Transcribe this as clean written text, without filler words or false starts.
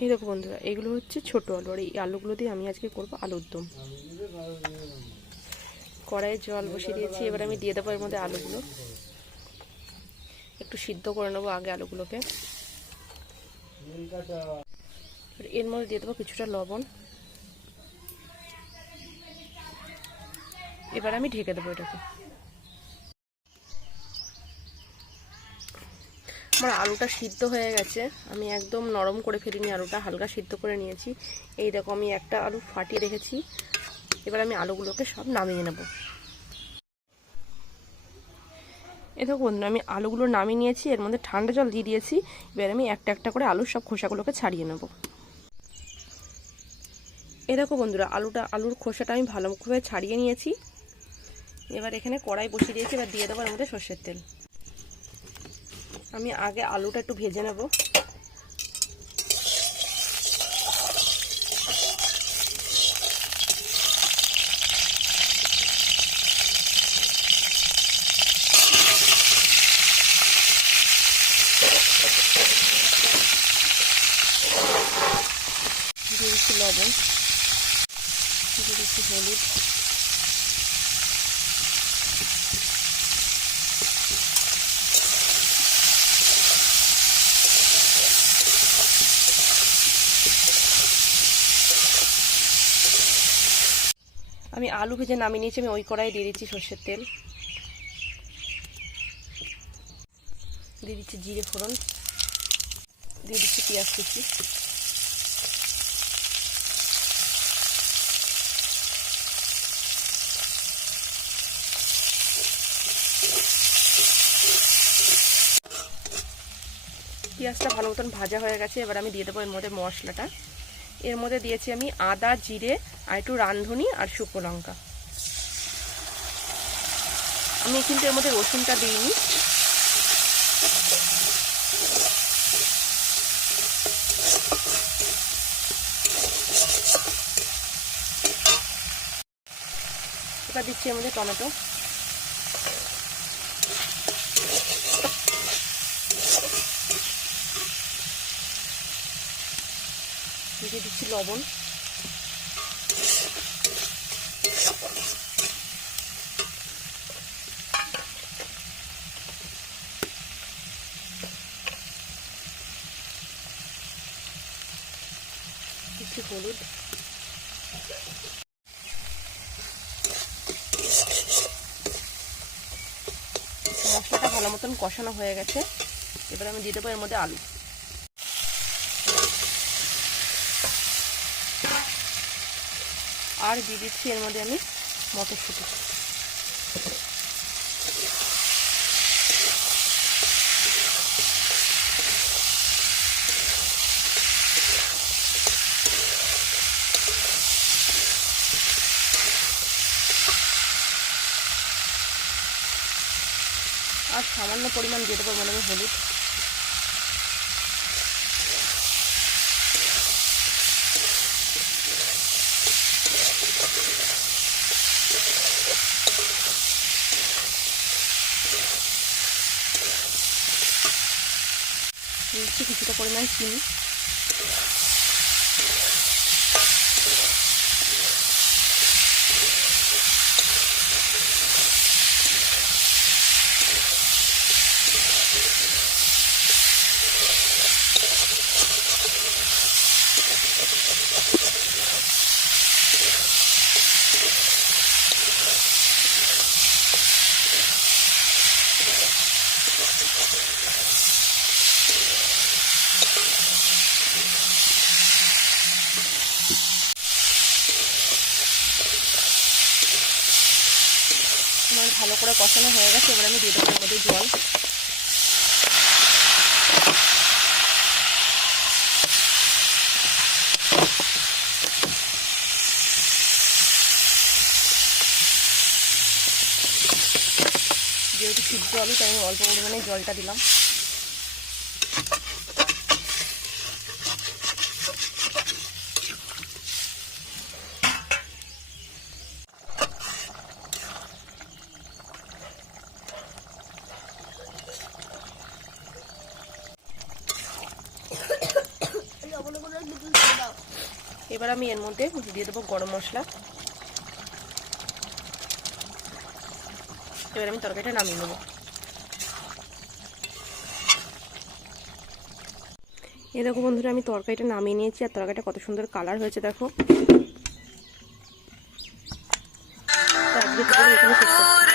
এই দেখো বন্ধুরা, এগুলো হচ্ছে ছোট আলু, আর এই আলুগুলো দিয়ে আমি আজকে করবো আলুর দম। কড়াইয়ে জল বসিয়ে দিয়েছি, এবার আমি দিয়ে দেবো এর মধ্যে আলুগুলো। একটু সিদ্ধ করে নেবো আগে আলুগুলোকে। এর মধ্যে দিয়ে দেবো কিছুটা লবণ। এবার আমি ঢেকে দেবো এটাকে। আমার আলুটা সিদ্ধ হয়ে গেছে, আমি একদম নরম করে ফেলিনি আলুটা, হালকা সিদ্ধ করে নিয়েছি। এই দেখো আমি একটা আলু ফাটিয়ে রেখেছি। এবার আমি আলুগুলোকে সব নামিয়ে নেব। এই দেখো বন্ধুরা, আমি আলুগুলো নামিয়ে নিয়েছি, এর মধ্যে ঠান্ডা জল দিয়ে দিয়েছি। এবার আমি একটা একটা করে আলুর সব খোসাগুলোকে ছাড়িয়ে নেব। এই দেখো বন্ধুরা, আলুর খোসাটা আমি ভালোভাবে ছাড়িয়ে নিয়েছি। এবার এখানে কড়াই বসিয়ে দিয়েছি, এবার দিয়ে দেবো এর মধ্যে সর্ষের তেল। আমি আগে আলুটা একটু ভেজে নেব। দিয়ে দিচ্ছি লবণ, দিয়ে দিচ্ছি হলুদ, আমি আলু ভেজে নামিয়ে নিয়েছি। আমি ওই কড়াইয়ে দিয়ে দিচ্ছি সর্ষের তেল, দিয়ে দিচ্ছি জিরে ফোড়ন, দিয়ে দিচ্ছি পেঁয়াজ কুচি, পেঁয়াজটা ভালো মতন ভাজা হয়ে গেছে। এবার আমি দিয়ে দেবো এর মধ্যে মশলাটা। এর মধ্যে দিয়েছি আমি আদা, জিরে আর একটু রাঁধুনি আর শুকনো লঙ্কা। আমি কিন্তু এর মধ্যে রসুনটা দিইনি। এবার দিচ্ছি এর মধ্যে টমেটো, দিয়ে দিচ্ছি লবণ, দিচ্ছি হলুদ, মশলাটা ভালো মতন কষানো হয়ে গেছে। এবার আমি দিয়ে দেবো এর মধ্যে আলু, আর দিয়ে দিচ্ছি এর মধ্যে আমি মটরশুঁটি। আর সামান্য পরিমাণ দিয়ে দেবো মানে আমি হলুদ। দিচ্ছি কিছুটা পরিমাণ চিনি। আমার ভালো করে কষানো হয়ে গেছে। এবার আমি দিয়ে দেবো এর মধ্যে জল। যেহেতু সিদ্ধ আলু, তাই আমি অল্প পরিমাণে জলটা দিলাম। এবার আমি এর মধ্যে দিয়ে দেবো গরম মশলা। এবার আমি তরকারিটা নামিয়ে নেবো। এই দেখো বন্ধুরা, আমি তরকারিটা নামিয়ে নিয়েছি আর তরকারিটা কত সুন্দর কালার হয়েছে দেখো। আজকে এখানে শেষ করছি।